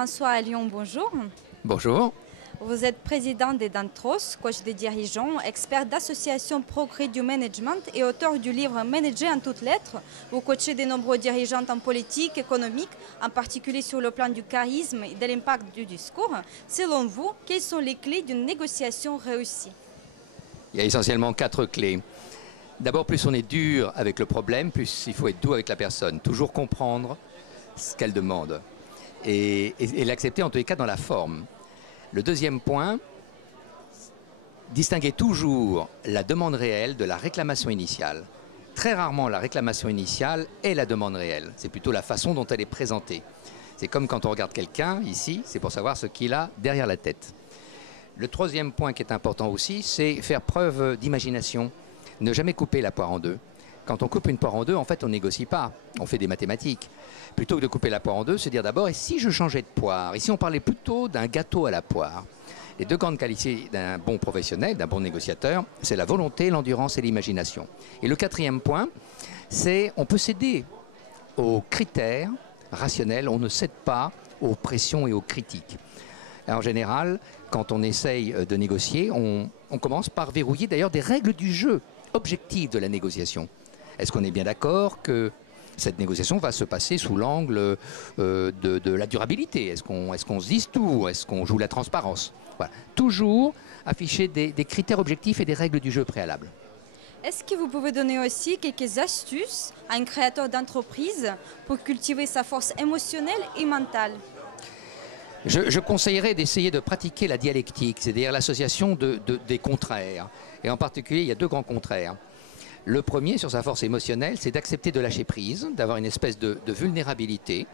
François Lyon, bonjour. Bonjour. Vous êtes président des Dantros, coach des dirigeants, expert d'association Progrès du Management et auteur du livre Manager en toutes lettres. Vous coachez de nombreux dirigeants en politique, économique, en particulier sur le plan du charisme et de l'impact du discours. Selon vous, quelles sont les clés d'une négociation réussie? Il y a essentiellement 4 clés. D'abord, plus on est dur avec le problème, plus il faut être doux avec la personne. Toujours comprendre ce qu'elle demande et l'accepter en tous les cas dans la forme. Le deuxième point, distinguer toujours la demande réelle de la réclamation initiale. Très rarement, la réclamation initiale est la demande réelle. C'est plutôt la façon dont elle est présentée. C'est comme quand on regarde quelqu'un, ici, c'est pour savoir ce qu'il a derrière la tête. Le troisième point qui est important aussi, c'est faire preuve d'imagination. Ne jamais couper la poire en deux. Quand on coupe une poire en deux, en fait, on ne négocie pas. On fait des mathématiques. Plutôt que de couper la poire en deux, se dire d'abord, et si je changeais de poire? Ici, on parlait plutôt d'un gâteau à la poire. Les deux grandes qualités d'un bon professionnel, d'un bon négociateur, c'est la volonté, l'endurance et l'imagination. Et le quatrième point, c'est on peut céder aux critères rationnels, on ne cède pas aux pressions et aux critiques. En général, quand on essaye de négocier, on commence par verrouiller d'ailleurs des règles du jeu objectives de la négociation. Est-ce qu'on est bien d'accord que cette négociation va se passer sous l'angle de la durabilité? Est-ce qu'on se dise tout? Est-ce qu'on joue la transparence? Voilà. Toujours afficher des critères objectifs et des règles du jeu préalables. Est-ce que vous pouvez donner aussi quelques astuces à un créateur d'entreprise pour cultiver sa force émotionnelle et mentale? Je conseillerais d'essayer de pratiquer la dialectique, c'est-à-dire l'association des contraires. Et en particulier, il y a deux grands contraires. Le premier, sur sa force émotionnelle, c'est d'accepter de lâcher prise, d'avoir une espèce de vulnérabilité.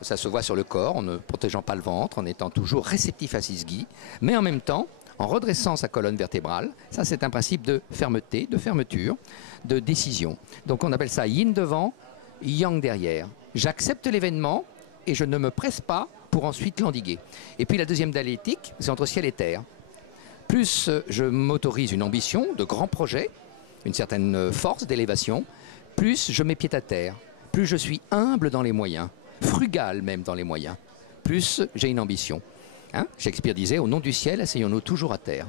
Ça se voit sur le corps, en ne protégeant pas le ventre, en étant toujours réceptif à Sisgui, mais en même temps, en redressant sa colonne vertébrale. Ça, c'est un principe de fermeté, de fermeture, de décision. Donc on appelle ça yin devant, yang derrière. J'accepte l'événement et je ne me presse pas pour ensuite l'endiguer. Et puis la deuxième dialectique, c'est entre ciel et terre. Plus je m'autorise une ambition de grand projet, une certaine force d'élévation, plus je mets pied à terre, plus je suis humble dans les moyens, frugal même dans les moyens, plus j'ai une ambition. Hein? Shakespeare disait, au nom du ciel, asseyons-nous toujours à terre.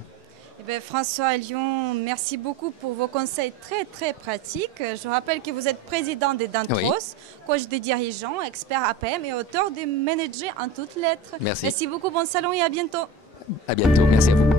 Eh bien, François Lyon, merci beaucoup pour vos conseils très pratiques. Je rappelle que vous êtes président des Dantros, oui, coach des dirigeants, expert APM et auteur de Manager en toutes lettres. Merci. Merci beaucoup, bon salon et à bientôt. À bientôt, merci à vous.